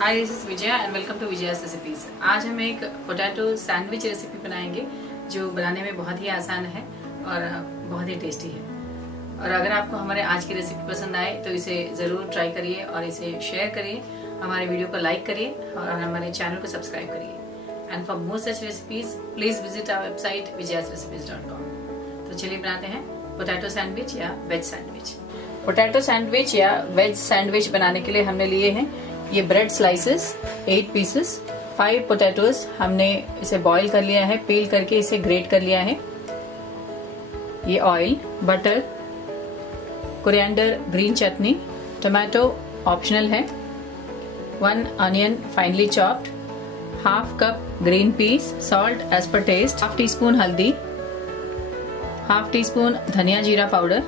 Hi, this is Vijaya and welcome to Vijaya's recipes. आज हम एक पोटैटो सैंडविच रेसिपी बनाएंगे जो बनाने में बहुत ही आसान है और बहुत ही टेस्टी है। और अगर आपको हमारे आज की रेसिपी पसंद आए तो इसे ज़रूर ट्राई करिए और इसे शेयर करिए, हमारे वीडियो को लाइक करिए और हमारे चैनल को सब्सक्राइब करिए। And for more such recipes please visit our website vijayasrecipes.com। तो चलिए बनाते हैं पोटैटो सैंडविच या वेज सैंडविच। पोटैटो सैंडविच या वेज सैंडविच बनाने के लिए हमने लिए हैं ये ब्रेड स्लाइसेस 8 पीसेस, 5 पोटैटोज हमने इसे बॉईल कर लिया है, पील करके इसे ग्रेट कर लिया है। ये oil, butter, coriander, green chutney, tomato optional है, 1 onion finely chopped, half cup green peas, salt as पर टेस्ट, हाफ टी स्पून हल्दी, हाफ टी स्पून धनिया जीरा powder,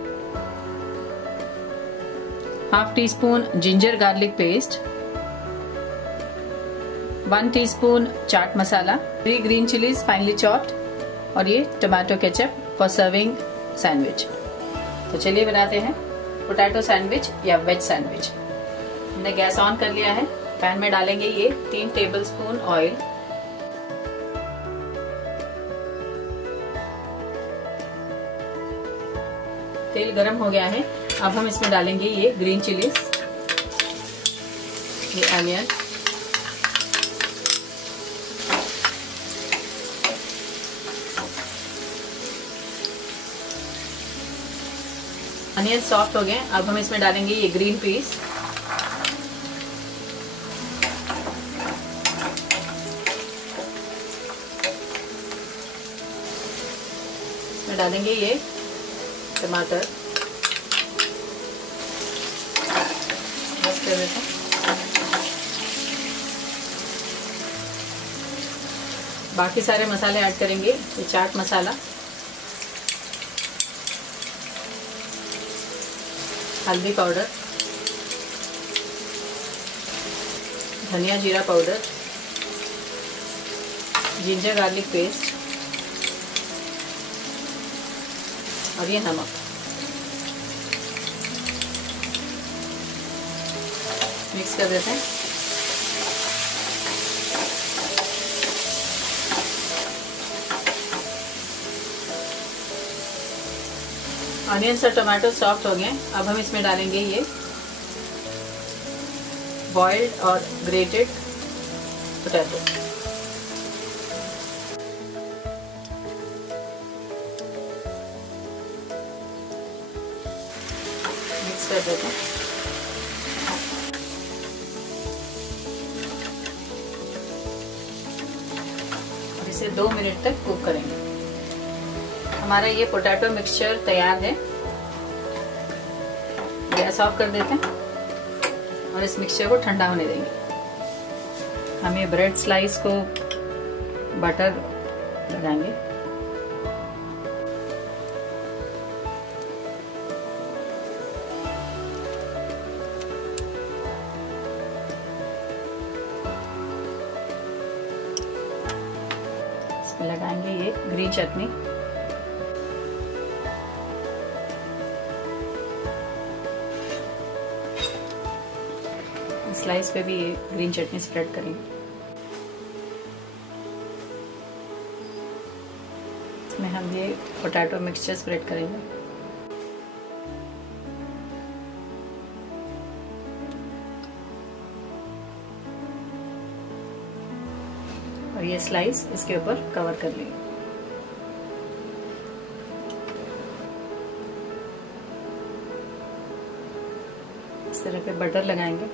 half teaspoon ginger garlic paste, 1 teaspoon chaat masala, 3 green chillies finely chopped और ये tomato ketchup for serving sandwich. तो चलिए बनाते हैं पोटैटो सैंडविच या वेज सैंडविच। हमने गैस ऑन कर लिया है। पैन में डालेंगे ये 3 टेबलस्पून ऑयल, तेल गरम हो गया है। अब हम इसमें डालेंगे ये ग्रीन चिलीज, ये अनियन, अनियन सॉफ्ट हो गए। अब हम इसमें डालेंगे ये ग्रीन पीस, इसमें डालेंगे ये टमाटर, मिक्स कर देते हैं। बाकी सारे मसाले ऐड करेंगे, ये चाट मसाला, हल्दी पाउडर, धनिया जीरा पाउडर, जिंजर गार्लिक पेस्ट और ये नमक। मिक्स कर देते हैं। अनियंस और टमाटो सॉफ्ट हो गए। अब हम इसमें डालेंगे ये बॉइल्ड और ग्रेटेड पोटैटो, मिक्स कर देते हैं। और इसे 2 मिनट तक कुक करेंगे। हमारा ये पोटैटो मिक्सचर तैयार है। गैस ऑफ कर देते हैं और इस मिक्सचर को ठंडा होने देंगे। हम ये ब्रेड स्लाइस को बटर लगाएंगे। इसमें लगाएंगे ये ग्रीन चटनी, स्लाइस पे भी ये ग्रीन चटनी स्प्रेड करेंगे। इसमें हम ये पोटैटो मिक्सचर स्प्रेड करेंगे। और ये स्लाइस इसके ऊपर कवर कर लेंगे। इस तरह के बटर लगाएंगे।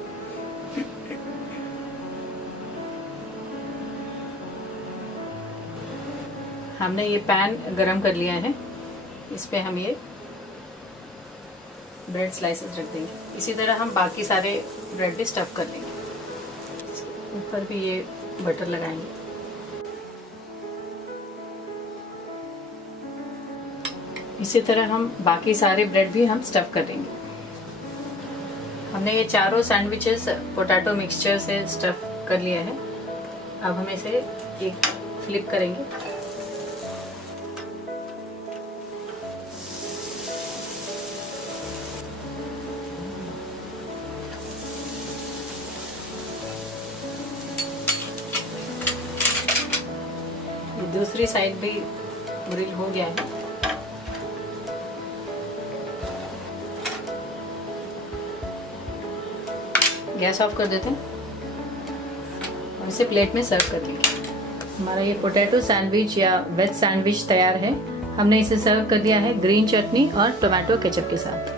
हमने ये पैन गरम कर लिया है, इस पे हम ये ब्रेड स्लाइसेस रख देंगे। इसी तरह हम बाकी सारे ब्रेड भी स्टफ कर लेंगे। ऊपर भी ये बटर लगाएंगे। इसी तरह हम बाकी सारे ब्रेड भी हम स्टफ कर देंगे। हमने ये चारों सैंडविचेस पोटैटो मिक्सचर से स्टफ कर लिया है। अब हम इसे एक फ्लिप करेंगे। दूसरी साइड भी ग्रिल हो गया है। गैस ऑफ कर देते हैं और इसे प्लेट में सर्व कर देंगे। हमारा ये पोटैटो सैंडविच या वेज सैंडविच तैयार है। हमने इसे सर्व कर दिया है ग्रीन चटनी और टोमेटो केचप के साथ।